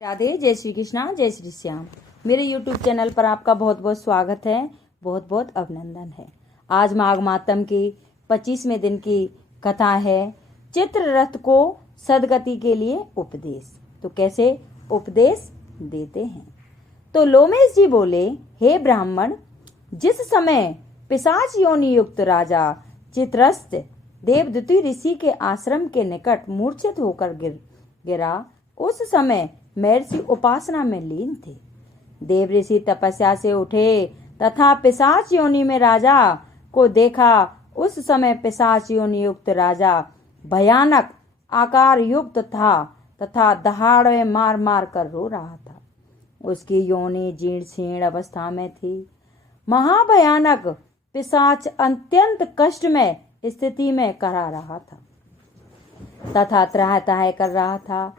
राधे, जय श्री कृष्णा, जय श्री श्याम। मेरे YouTube चैनल पर आपका बहुत बहुत स्वागत है, बहुत बहुत अभिनंदन है। आज माघ मातम की 25वें दिन की कथा है, चित्ररथ को सदगति के लिए उपदेश। तो कैसे उपदेश देते हैं? तो लोमेश जी बोले, हे ब्राह्मण, जिस समय पिशाच योनि युक्त राजा चित्ररथ देवदूती ऋषि के आश्रम के निकट मूर्छित होकर गिरा, उस समय महर्षि उपासना में लीन थे। देव ऋषि तपस्या से उठे तथा पिशाच योनि में राजा को देखा। उस समय पिशाच योनि युक्त राजा भयानक आकार युक्त था तथा दहाड़े मार मार कर रो रहा था। उसकी योनि जीर्ण शीर्ण अवस्था में थी। महाभयानक पिशाच अत्यंत कष्टमय स्थिति में करा रहा था तथा त्राह त्राह कर रहा था।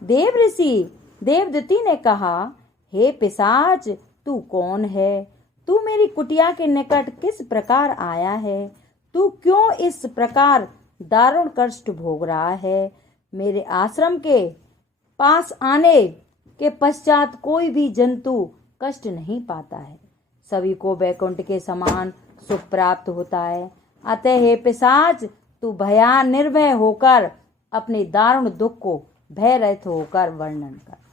देव ऋषि देवदूती ने कहा, हे पिशाच, तू कौन है? तू मेरी कुटिया के निकट किस प्रकार आया है? तू क्यों इस प्रकार दारुण कष्ट भोग रहा है? मेरे आश्रम के पास आने के पश्चात कोई भी जंतु कष्ट नहीं पाता है। सभी को वैकुंठ के समान सुख प्राप्त होता है। अतः हे पिशाच, तू भया निर्भय होकर अपने दारुण दुख को भय रहित होकर वर्णन कर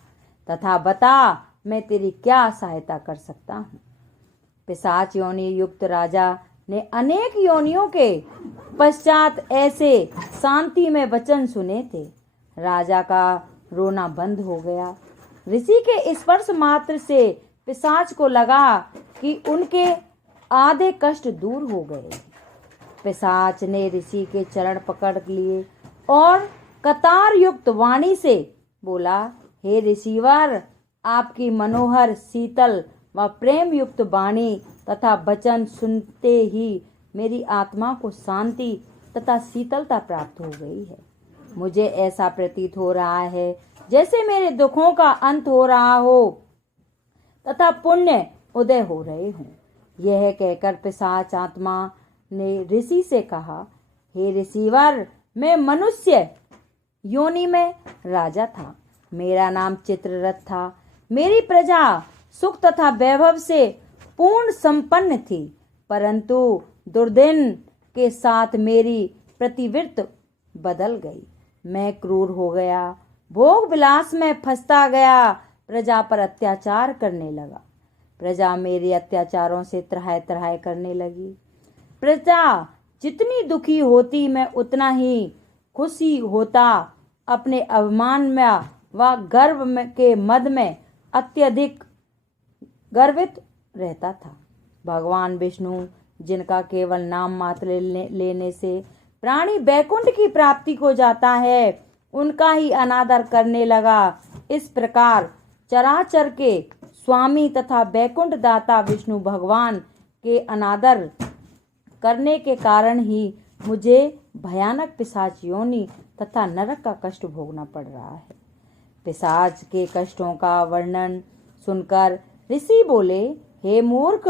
तथा बता, मैं तेरी क्या सहायता कर सकता हूँ। पिशाच योनि युक्त राजा ने अनेक योनियों के पश्चात ऐसे शांति में वचन सुने थे। राजा का रोना बंद हो गया। ऋषि के स्पर्श मात्र से पिशाच को लगा कि उनके आधे कष्ट दूर हो गए। पिशाच ने ऋषि के चरण पकड़ लिए और कतार युक्त वाणी से बोला, हे ऋषिवर, आपकी मनोहर शीतल व प्रेम युक्त वाणी तथा वचन सुनते ही मेरी आत्मा को शांति तथा शीतलता प्राप्त हो गई है। मुझे ऐसा प्रतीत हो रहा है जैसे मेरे दुखों का अंत हो रहा हो तथा पुण्य उदय हो रहे हों। यह कहकर पिशाच आत्मा ने ऋषि से कहा, हे ऋषिवर, मैं मनुष्य योनि में राजा था। मेरा नाम चित्ररथ था। मेरी प्रजा सुख तथा वैभव से पूर्ण संपन्न थी, परंतु दुर्दिन के साथ मेरी प्रतिवृत्ति बदल गई। मैं क्रूर हो गया, भोग विलास में फंसता गया, प्रजा पर अत्याचार करने लगा। प्रजा मेरे अत्याचारों से त्राह त्राह करने लगी। प्रजा जितनी दुखी होती, मैं उतना ही खुशी होता। अपने अभिमान में व गर्व के मद में अत्यधिक गर्वित रहता था। भगवान विष्णु, जिनका केवल नाम मात्र लेने से प्राणी वैकुंठ की प्राप्ति को जाता है, उनका ही अनादर करने लगा। इस प्रकार चराचर के स्वामी तथा वैकुंठ दाता विष्णु भगवान के अनादर करने के कारण ही मुझे भयानक पिशाच योनि तथा नरक का कष्ट भोगना पड़ रहा है। पिशाच के कष्टों का वर्णन सुनकर ऋषि बोले, हे मूर्ख,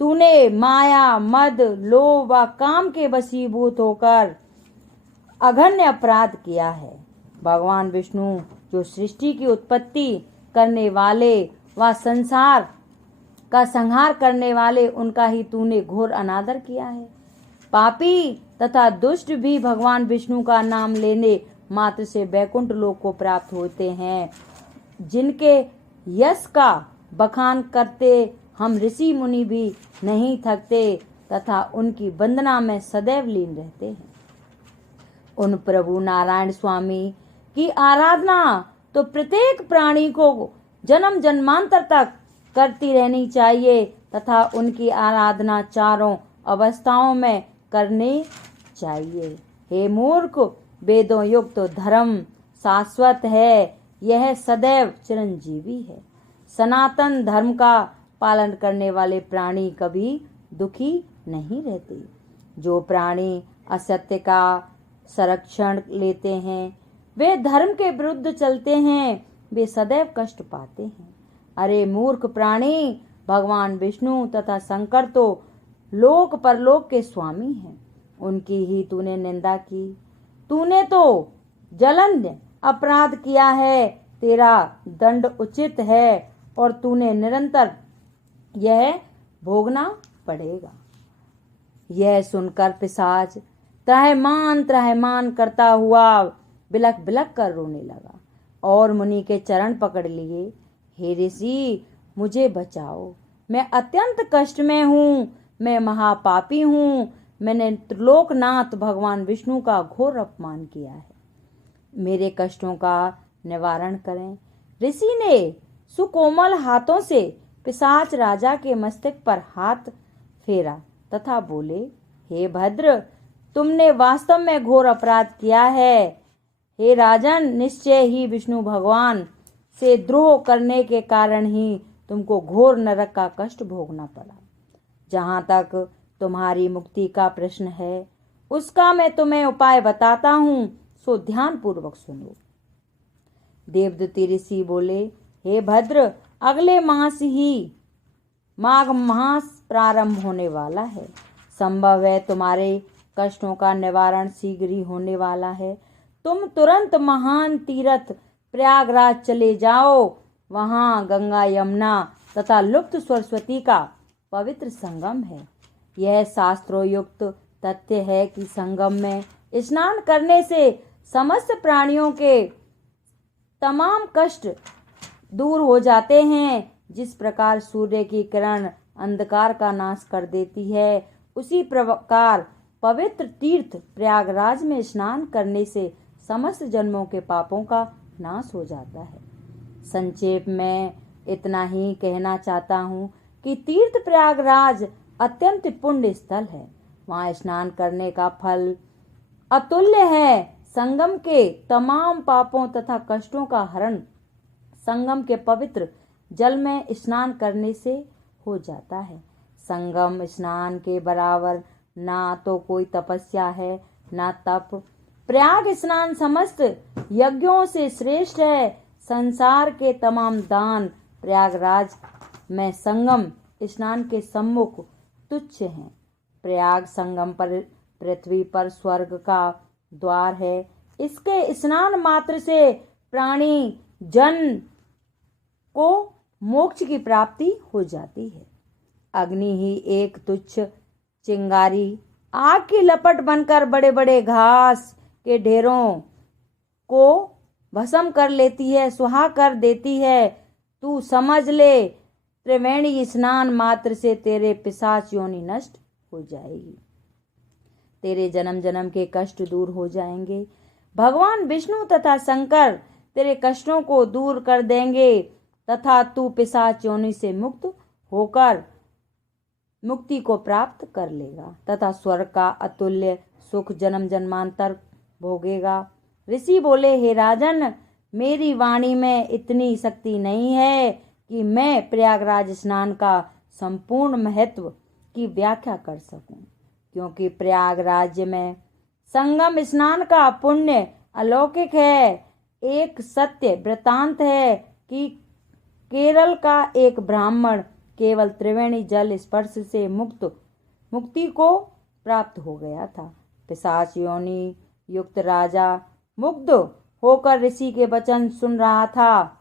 तूने माया, मद, लोभ व काम के वशीभूत होकर अघन्य अपराध किया है। भगवान विष्णु, जो सृष्टि की उत्पत्ति करने वाले व संसार का संहार करने वाले, उनका ही तूने घोर अनादर किया है। पापी तथा दुष्ट भी भगवान विष्णु का नाम लेने मात्र से वैकुंठ लोक को प्राप्त होते हैं। जिनके यश का बखान करते हम ऋषि मुनि भी नहीं थकते तथा उनकी वंदना में सदैव लीन रहते हैं। उन प्रभु नारायण स्वामी की आराधना तो प्रत्येक प्राणी को जन्म जन्मांतर तक करती रहनी चाहिए तथा उनकी आराधना चारों अवस्थाओं में करनी चाहिए। हे मूर्ख, वेदों युक्त धर्म शाश्वत है, यह सदैव चिरंजीवी है। सनातन धर्म का पालन करने वाले प्राणी कभी दुखी नहीं रहते। जो प्राणी असत्य का संरक्षण लेते हैं, वे धर्म के विरुद्ध चलते हैं, वे सदैव कष्ट पाते हैं। अरे मूर्ख प्राणी, भगवान विष्णु तथा शंकर तो लोक परलोक के स्वामी हैं, उनकी ही तूने निंदा की। तूने तो जलन अपराध किया है तेरा दंड उचित है और तूने निरंतर यह भोगना पड़ेगा। यह सुनकर पिशाच त्रहमान करता हुआ बिलख बिलख कर रोने लगा और मुनि के चरण पकड़ लिए। हे ऋषि, मुझे बचाओ, मैं अत्यंत कष्ट में हूँ, मैं महापापी हूँ, मैंने त्रिलोकनाथ भगवान विष्णु का घोर अपमान किया है, मेरे कष्टों का निवारण करें। ऋषि ने सुकोमल हाथों से पिशाच राजा के मस्तक पर हाथ फेरा तथा बोले, हे भद्र, तुमने वास्तव में घोर अपराध किया है। हे राजन, निश्चय ही विष्णु भगवान से द्रोह करने के कारण ही तुमको घोर नरक का कष्ट भोगना पड़ा। जहाँ तक तुम्हारी मुक्ति का प्रश्न है, उसका मैं तुम्हें उपाय बताता हूँ, सो ध्यान पूर्वक सुनो। देवदूती ऋषि बोले, हे भद्र, अगले मास ही माघ मास प्रारंभ होने वाला है। संभव है तुम्हारे कष्टों का निवारण शीघ्र ही होने वाला है। तुम तुरंत महान तीर्थ प्रयागराज चले जाओ। वहाँ गंगा, यमुना तथा लुप्त सरस्वती का पवित्र संगम है। यह शास्त्रोयुक्त तथ्य है कि संगम में स्नान करने से समस्त प्राणियों के तमाम कष्ट दूर हो जाते हैं। जिस प्रकार सूर्य की किरण अंधकार का नाश कर देती है, उसी प्रकार पवित्र तीर्थ प्रयागराज में स्नान करने से समस्त जन्मों के पापों का नाश हो जाता है। संक्षेप में इतना ही कहना चाहता हूँ कि तीर्थ प्रयागराज अत्यंत पुण्य स्थल है। वहाँ स्नान करने का फल अतुल्य है। संगम के तमाम पापों तथा कष्टों का हरण संगम के पवित्र जल में स्नान करने से हो जाता है। संगम स्नान के बराबर ना तो कोई तपस्या है, ना तप। प्रयाग स्नान समस्त यज्ञों से श्रेष्ठ है। संसार के तमाम दान प्रयागराज में संगम स्नान के सम्मुख तुच्छ हैं। प्रयाग संगम पर पृथ्वी पर स्वर्ग का द्वार है। इसके स्नान मात्र से प्राणी जन को मोक्ष की प्राप्ति हो जाती है। अग्नि ही एक तुच्छ चिंगारी आग की लपट बनकर बड़े बड़े घास के ढेरों को भस्म कर लेती है, सुहा कर देती है। तू समझ ले, त्रिवेणी स्नान मात्र से तेरे पिशाच योनि नष्ट हो जाएगी, तेरे जन्म जन्म के कष्ट दूर हो जाएंगे। भगवान विष्णु तथा शंकर तेरे कष्टों को दूर कर देंगे तथा तू पिशाच योनि से मुक्त होकर मुक्ति को प्राप्त कर लेगा तथा स्वर्ग का अतुल्य सुख जन्म जन्मांतर भोगेगा। ऋषि बोले, हे राजन, मेरी वाणी में इतनी शक्ति नहीं है कि मैं प्रयागराज स्नान का संपूर्ण महत्व की व्याख्या कर सकूं, क्योंकि प्रयागराज में संगम स्नान का पुण्य अलौकिक है। एक सत्य वृतांत है कि केरल का एक ब्राह्मण केवल त्रिवेणी जल स्पर्श से मुक्ति को प्राप्त हो गया था। पिशाच योनि युक्त राजा मुग्ध होकर ऋषि के वचन सुन रहा था।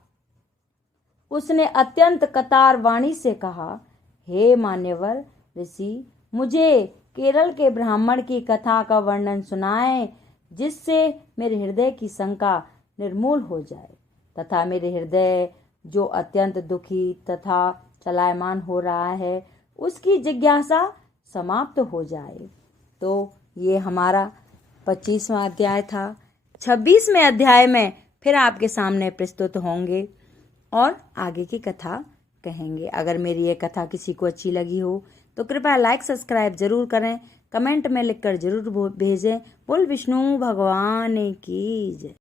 उसने अत्यंत कतार वाणी से कहा, हे मान्यवर ऋषि, मुझे केरल के ब्राह्मण की कथा का वर्णन सुनाएं, जिससे मेरे हृदय की शंका निर्मूल हो जाए तथा मेरे हृदय जो अत्यंत दुखी तथा चलायमान हो रहा है, उसकी जिज्ञासा समाप्त हो जाए। तो ये हमारा 25वां अध्याय था। 26वें अध्याय में फिर आपके सामने प्रस्तुत होंगे और आगे की कथा कहेंगे। अगर मेरी ये कथा किसी को अच्छी लगी हो तो कृपया लाइक सब्सक्राइब जरूर करें, कमेंट में लिखकर जरूर भेजें। बोल विष्णु भगवान की जय।